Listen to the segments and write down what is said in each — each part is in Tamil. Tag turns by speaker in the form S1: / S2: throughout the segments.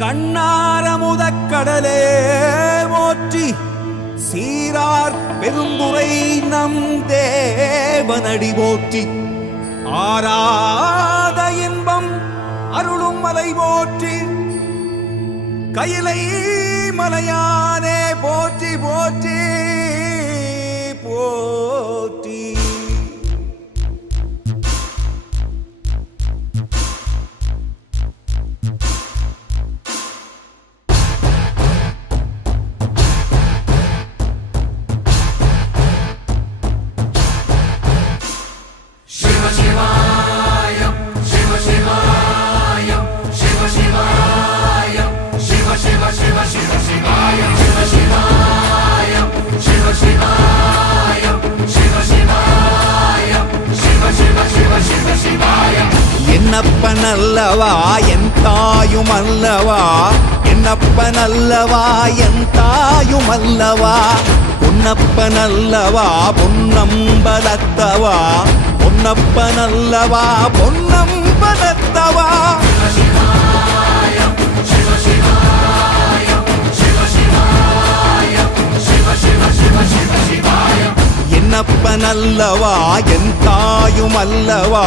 S1: கண்ணாரமுதக்கடலே போற்றி சீரார் பெரும்புரை நம் தேவனடி போற்றி. ஆராத இன்பம் அருளும் மலை போற்றி. கையிலை மலையானே போற்றி போற்றி போ என்னப்பனல்லவா? என் தாயும் அல்லவா என்னப்பனல்லவா? என் தாயும் அல்லவா பொன்னப்பனல்லவா? பொன்னம்பலத்தவா? பொன்னப்பனல்லவா? பொன்னம்பலத்தவா? என்னப்பனல்லவா? என் தாயும் அல்லவா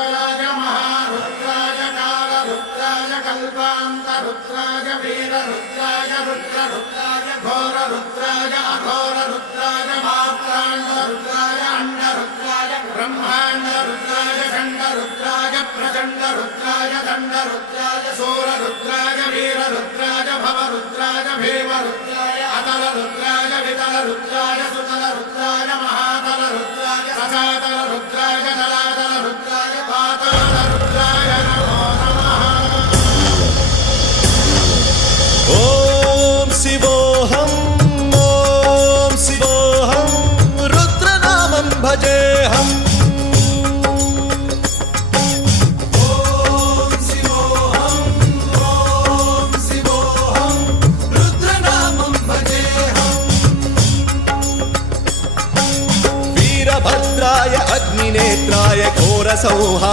S2: కవరాజ మహారుద్రాజ కాళరుద్రాజ కల్పాంతరుద్రాజ వీరరుద్రాజ రుద్రరుద్రాజ ఘోరరుద్రాజ అఘోరరుద్రాజ మాత్రాండరుద్రాజ అండరుద్రాజ
S3: బ్రహ్మాండరుద్రాజ ఖండరుద్రాజ ప్రచండరుద్రాజ దండరుద్రాజ సూరరుద్రాజ వీరరుద్రాజ
S2: భవరుద్రాజ భీమరుద్రాజ అతలరుద్రాజ వితలరుద్రాజ సుతలరుద్రాజ మహాతలరుద్రాజ
S3: సచాతలరుద్రాజ దళా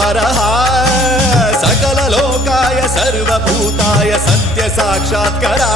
S3: घोरसंहारः सकललोकाय सर्वभूताय सत्यसाक्षात्करा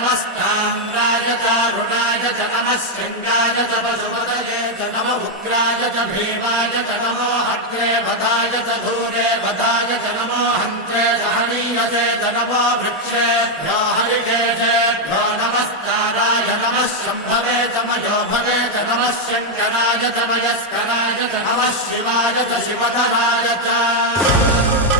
S2: रुद्राय च नमस्ताम्राय च रुणाय च नमः शृङ्गाय च पशुपतये च नम उग्राय च भीमाय च नमो अग्रे वधाय च धूरे वधाय च नमो हन्त्रे च हनीयसे च नमो वृक्षेभ्यो हरिकेशेभ्यो नमस्काराय नमः शम्भवे च मयो भवे च नमः शङ्कराय च मयस्कराय च नमः शिवाय च शिवधराय च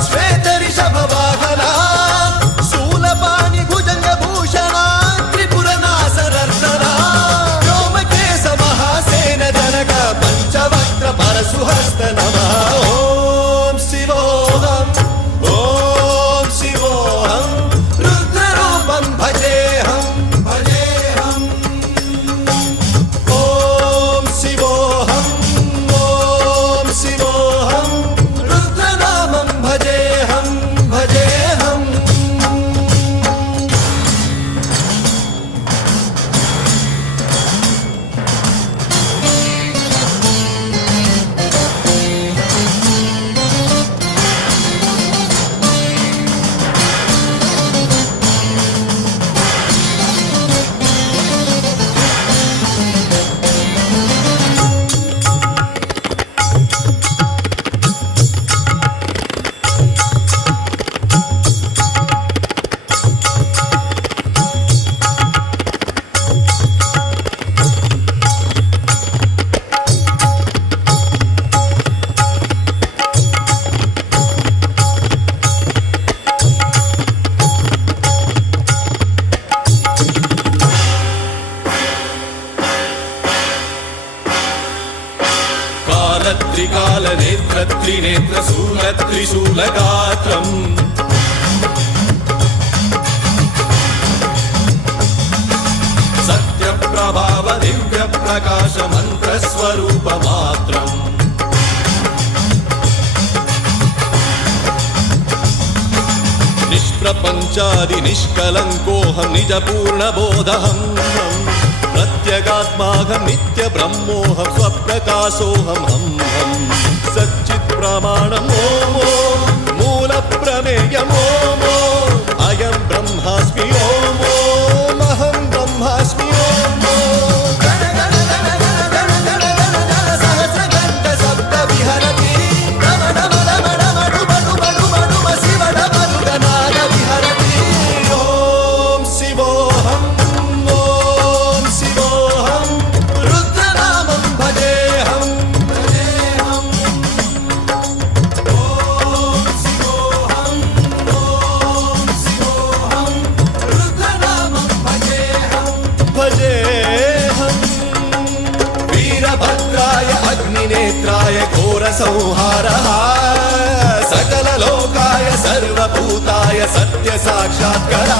S3: దివ్య ప్రకాశ మంత్రస్వరూప మాత్రం నిష్ప్రపంచాది నిష్కలంకోహం నిజ పూర్ణబోధహం ప్రత్యగాత్మాహం నిత్య బ్రహ్మోహం స్వప్రకాశోహం హం హం. సచ్చిత్ ప్రమాణమో మూల ప్రమేయమో नेत्राय घोर त्रिनेत्राय सकल लोकाय सर्वभूताय सत्य सत्यसाक्षात्करा